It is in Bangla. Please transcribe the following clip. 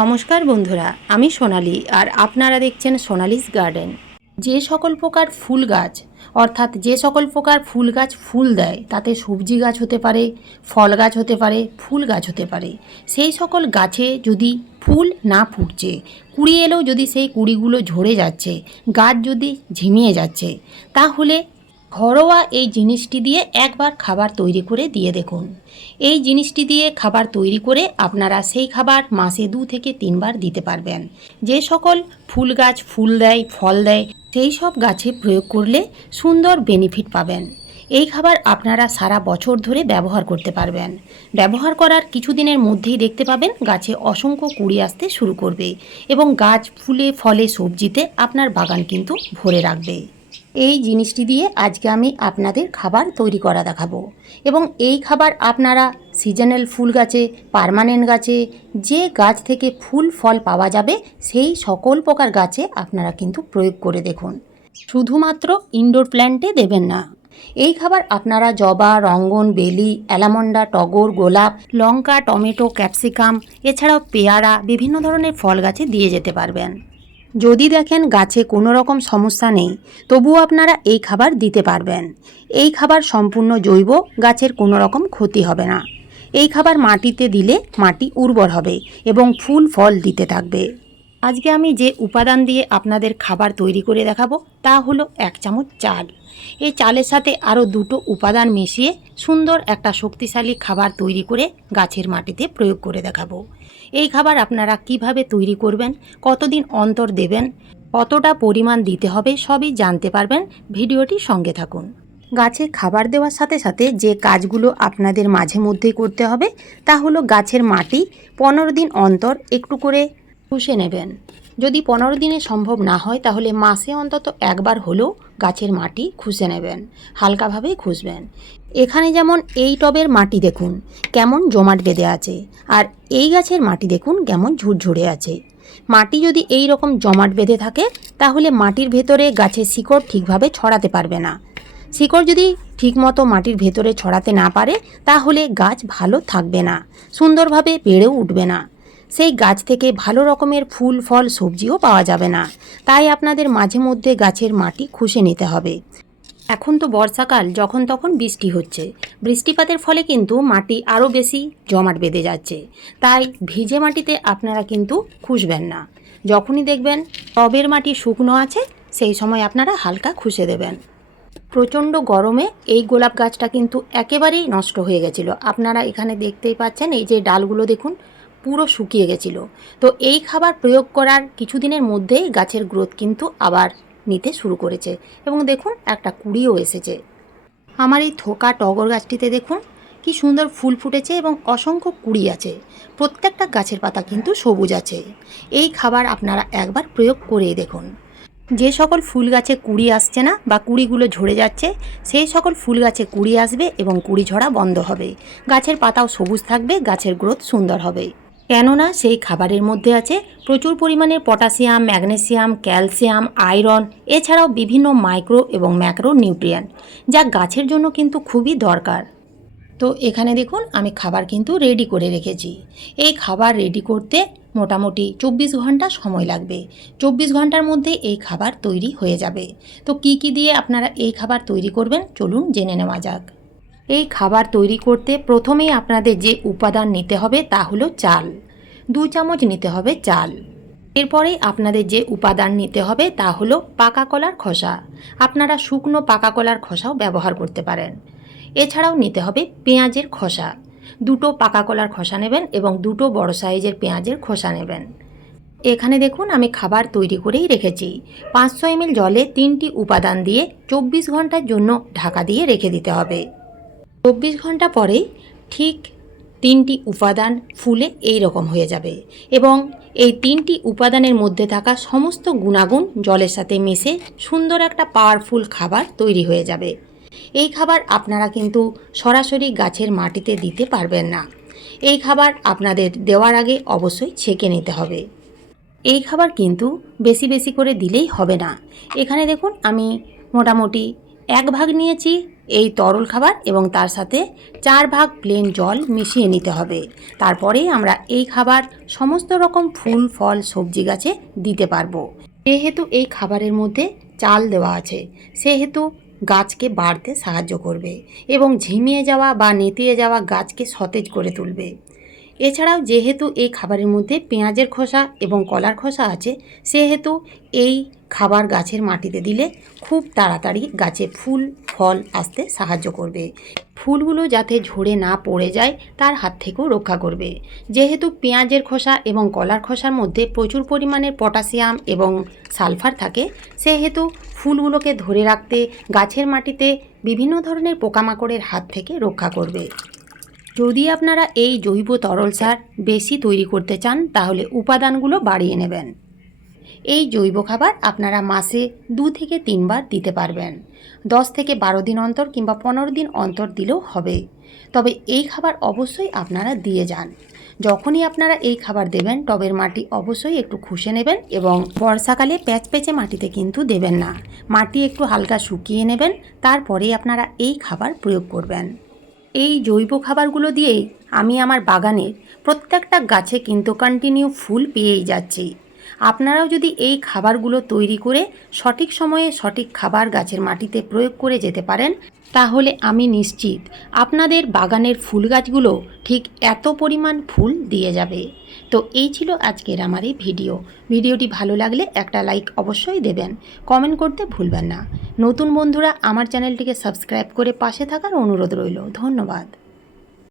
নমস্কার বন্ধুরা, আমি সোনালি আর আপনারা দেখছেন সোনালিস গার্ডেন। যে সকল প্রকার ফুল গাছ, অর্থাৎ যে সকল প্রকার ফুল গাছ ফুল দেয়, তাতে সবজি গাছ হতে পারে, ফল গাছ হতে পারে, ফুল গাছ হতে পারে। সেই সকল গাছে যদি ফুল না ফুটছে, কুড়ি এলেও যদি সেই কুড়িগুলো ঝরে যাচ্ছে, গাছ যদি ঝিমিয়ে যাচ্ছে, তাহলে ঘরোয়া এই জিনিসটি দিয়ে একবার খাবার তৈরি করে দিয়ে দেখুন। এই জিনিসটি দিয়ে খাবার তৈরি করে আপনারা সেই খাবার মাসে দু থেকে তিনবার দিতে পারবেন। যে সকল ফুল গাছ ফুল দেয়, ফল দেয়, সেই সব গাছে প্রয়োগ করলে সুন্দর বেনিফিট পাবেন। এই খাবার আপনারা সারা বছর ধরে ব্যবহার করতে পারবেন। ব্যবহার করার কিছুদিনের মধ্যেই দেখতে পাবেন গাছে অসংখ্য কুড়ি আসতে শুরু করবে এবং গাছ ফুলে, ফলে, সবজিতে আপনার বাগান কিন্তু ভরে রাখবে। এই জিনিসটি দিয়ে আজকে আমি আপনাদের খাবার তৈরি করা দেখাবো। এবং এই খাবার আপনারা সিজনাল ফুল গাছে, পার্মানেন্ট গাছে, যে গাছ থেকে ফুল, ফল পাওয়া যাবে, সেই সকল প্রকার গাছে আপনারা কিন্তু প্রয়োগ করে দেখুন। শুধুমাত্র ইনডোর প্ল্যান্টে দেবেন না। এই খাবার আপনারা জবা, রঙ্গন, বেলি, অ্যালামন্ডা, টগর, গোলাপ, লঙ্কা, টমেটো, ক্যাপসিকাম, এছাড়াও পেয়ারা, বিভিন্ন ধরনের ফল গাছে দিয়ে যেতে পারবেন। যদি দেখেন গাছে কোনো রকম সমস্যা নেই, তবুও আপনারা এই খাবার দিতে পারবেন। এই খাবার সম্পূর্ণ জৈব, গাছের কোনো রকম ক্ষতি হবে না। এই খাবার মাটিতে দিলে মাটি উর্বর হবে এবং ফুল ফল দিতে থাকবে। আজকে আমি যে উপাদান দিয়ে আপনাদের খাবার তৈরি করে দেখাবো, তা হলো এক চামচ চাল। এই চালের সাথে আরও দুটো উপাদান মিশিয়ে সুন্দর একটা শক্তিশালী খাবার তৈরি করে গাছের মাটিতে প্রয়োগ করে দেখাবো। এই খাবার আপনারা কীভাবে তৈরি করবেন, কতদিন অন্তর দেবেন, কতটা পরিমাণ দিতে হবে সবই জানতে পারবেন। ভিডিওটি সঙ্গে থাকুন। গাছে খাবার দেওয়ার সাথে সাথে যে কাজগুলো আপনাদের মাঝে মধ্যেই করতে হবে, তা হলো গাছের মাটি পনেরো দিন অন্তর একটু করে খুশে নেবেন। যদি পনেরো দিনে সম্ভব না হয়, তাহলে মাসে অন্তত একবার হলেও গাছের মাটি খুশে নেবেন হালকাভাবে খুঁজবেন। এখানে যেমন এই টবের মাটি দেখুন, কেমন জমাট বেঁধে আছে, আর এই গাছের মাটি দেখুন, কেমন ঝুরঝুরে আছে। মাটি যদি এই রকম জমাট বেঁধে থাকে, তাহলে মাটির ভেতরে গাছের শিকড় ঠিকভাবে ছড়াতে পারবে না। শিকড় যদি ঠিকমতো মাটির ভেতরে ছড়াতে না পারে, তাহলে গাছ ভালো থাকবে না, সুন্দরভাবে বেড়েও উঠবে না। সেই গাছ থেকে ভালো রকমের ফুল, ফল, সবজিও পাওয়া যাবে না। তাই আপনাদের মাঝে মধ্যে গাছের মাটি খুশে নিতে হবে। এখন তো বর্ষাকাল, যখন তখন বৃষ্টি হচ্ছে। বৃষ্টিপাতের ফলে কিন্তু মাটি আরও বেশি জমাট বেঁধে যাচ্ছে। তাই ভিজে মাটিতে আপনারা কিন্তু খুঁজবেন না। যখনই দেখবেন টবের মাটি শুকনো আছে, সেই সময় আপনারা হালকা খুশে দেবেন। প্রচণ্ড গরমে এই গোলাপ গাছটা কিন্তু একেবারেই নষ্ট হয়ে গেছিল। আপনারা এখানে দেখতেই পাচ্ছেন, এই যে ডালগুলো দেখুন পুরো শুকিয়ে গেছিল। তো এই খাবার প্রয়োগ করার কিছুদিনের মধ্যেই গাছের গ্রোথ কিন্তু আবার নিতে শুরু করেছে। এবং দেখুন, একটা কুড়িও এসেছে। আমার এই থোকা টগর গাছটিতে দেখুন, কি সুন্দর ফুল ফুটেছে এবং অসংখ্য কুড়ি আছে। প্রত্যেকটা গাছের পাতা কিন্তু সবুজ আছে। এই খাবার আপনারা একবার প্রয়োগ করে দেখুন। যে সকল ফুল গাছে কুড়ি আসছে না বা কুড়িগুলো ঝরে যাচ্ছে, সেই সকল ফুল গাছে কুড়ি আসবে এবং কুড়ি ঝরা বন্ধ হবে। গাছের পাতাও সবুজ থাকবে, গাছের গ্রোথ সুন্দর হবে। কেননা সেই খাবারের মধ্যে আছে প্রচুর পরিমাণে পটাশিয়াম, ম্যাগনেসিয়াম, ক্যালসিয়াম, আয়রন, এছাড়াও বিভিন্ন মাইক্রো এবং ম্যাক্রো নিউট্রিয়েন্ট যা গাছের জন্য কিন্তু খুবই দরকার। তো এখানে দেখুন, আমি খাবার কিন্তু রেডি করে রেখেছি। এই খাবার রেডি করতে মোটামুটি চব্বিশ ঘণ্টা সময় লাগবে। চব্বিশ ঘণ্টার মধ্যে এই খাবার তৈরি হয়ে যাবে। তো কি কি দিয়ে আপনারা এই খাবার তৈরি করবেন, চলুন জেনে নেওয়া যাক। এই খাবার তৈরি করতে প্রথমেই আপনাদের যে উপাদান নিতে হবে তা হলো চাল। দু চামচ নিতে হবে চাল। এরপরেই আপনাদের যে উপাদান নিতে হবে তা হলো পাকা কলার খোসা। আপনারা শুকনো পাকা কলার খোসাও ব্যবহার করতে পারেন। এছাড়াও নিতে হবে পেঁয়াজের খোসা। দুটো পাকা কলার খোসা নেবেন এবং দুটো বড় সাইজের পেঁয়াজের খোসা নেবেন। এখানে দেখুন আমি খাবার তৈরি করেই রেখেছি। পাঁচশো এমএল জলে তিনটি উপাদান দিয়ে চব্বিশ ঘণ্টার জন্য ঢাকা দিয়ে রেখে দিতে হবে। চব্বিশ ঘণ্টা পরেই ঠিক তিনটি উপাদান ফুলে এই রকম হয়ে যাবে এবং এই তিনটি উপাদানের মধ্যে থাকা সমস্ত গুণাগুণ জলের সাথে মিশে সুন্দর একটা পাওয়ারফুল খাবার তৈরি হয়ে যাবে। এই খাবার আপনারা কিন্তু সরাসরি গাছের মাটিতে দিতে পারবেন না। এই খাবার আপনাদের দেওয়ার আগে অবশ্যই ছেঁকে নিতে হবে। এই খাবার কিন্তু বেশি বেশি করে দিলেই হবে না। এখানে দেখুন আমি মোটামুটি এক ভাগ নিয়েছি এই তরল খাবার এবং তার সাথে চার ভাগ প্লেন জল মিশিয়ে নিতে হবে। তারপরে আমরা এই খাবার সমস্ত রকম ফুল, ফল, সবজি গাছে দিতে পারব। যেহেতু এই খাবারের মধ্যে চাল দেওয়া আছে, সেহেতু গাছকে বাড়তে সাহায্য করবে এবং ঝিমিয়ে যাওয়া বা নেতিয়ে যাওয়া গাছকে সতেজ করে তুলবে। এছাড়াও যেহেতু এই খাবারের মধ্যে পেঁয়াজের খোসা এবং কলার খোসা আছে, সেহেতু এই খাবার গাছের মাটিতে দিলে খুব তাড়াতাড়ি গাছে ফুল, ফল আসতে সাহায্য করবে। ফুলগুলো যাতে ঝরে না পড়ে যায়, তার হাত থেকেও রক্ষা করবে। যেহেতু পেঁয়াজের খোসা এবং কলার খোসার মধ্যে প্রচুর পরিমাণে পটাশিয়াম এবং সালফার থাকে, সেহেতু ফুলগুলোকে ধরে রাখতে গাছের মাটিতে বিভিন্ন ধরনের পোকামাকড়ের হাত থেকে রক্ষা করবে। যদি আপনারা এই জৈব তরল সার বেশি তৈরি করতে চান, তাহলে উপাদানগুলো বাড়িয়ে নেবেন। এই জৈব খাবার আপনারা মাসে দু থেকে তিনবার দিতে পারবেন। দশ থেকে বারো দিন অন্তর কিংবা পনেরো দিন অন্তর দিলেও হবে। তবে এই খাবার অবশ্যই আপনারা দিয়ে যান। যখনই আপনারা এই খাবার দেবেন, টবের মাটি অবশ্যই একটু খুশে নেবেন এবং বর্ষাকালে প্যাচ প্যাচে মাটিতে কিন্তু দেবেন না। মাটি একটু হালকা শুকিয়ে নেবেন, তারপরেই আপনারা এই খাবার প্রয়োগ করবেন। এই জৈব খাবারগুলো দিয়েই আমি আমার বাগানের প্রত্যেকটা গাছে কিন্তু কন্টিনিউ ফুল পেয়েই যাচ্ছি। আপনারাও যদি এই খাবারগুলো তৈরি করে সঠিক সময়ে সঠিক খাবার গাছের মাটিতে প্রয়োগ করে যেতে পারেন, তাহলে আমি নিশ্চিত আপনাদের বাগানের ফুল গাছগুলো ঠিক এত পরিমাণ ফুল দিয়ে যাবে। তো এই ছিল আজকের আমার এই ভিডিও। ভিডিওটি ভালো লাগলে একটা লাইক অবশ্যই দেবেন। কমেন্ট করতে ভুলবেন না। নতুন বন্ধুরা আমার চ্যানেলটিকে সাবস্ক্রাইব করে পাশে থাকার অনুরোধ রইল। ধন্যবাদ।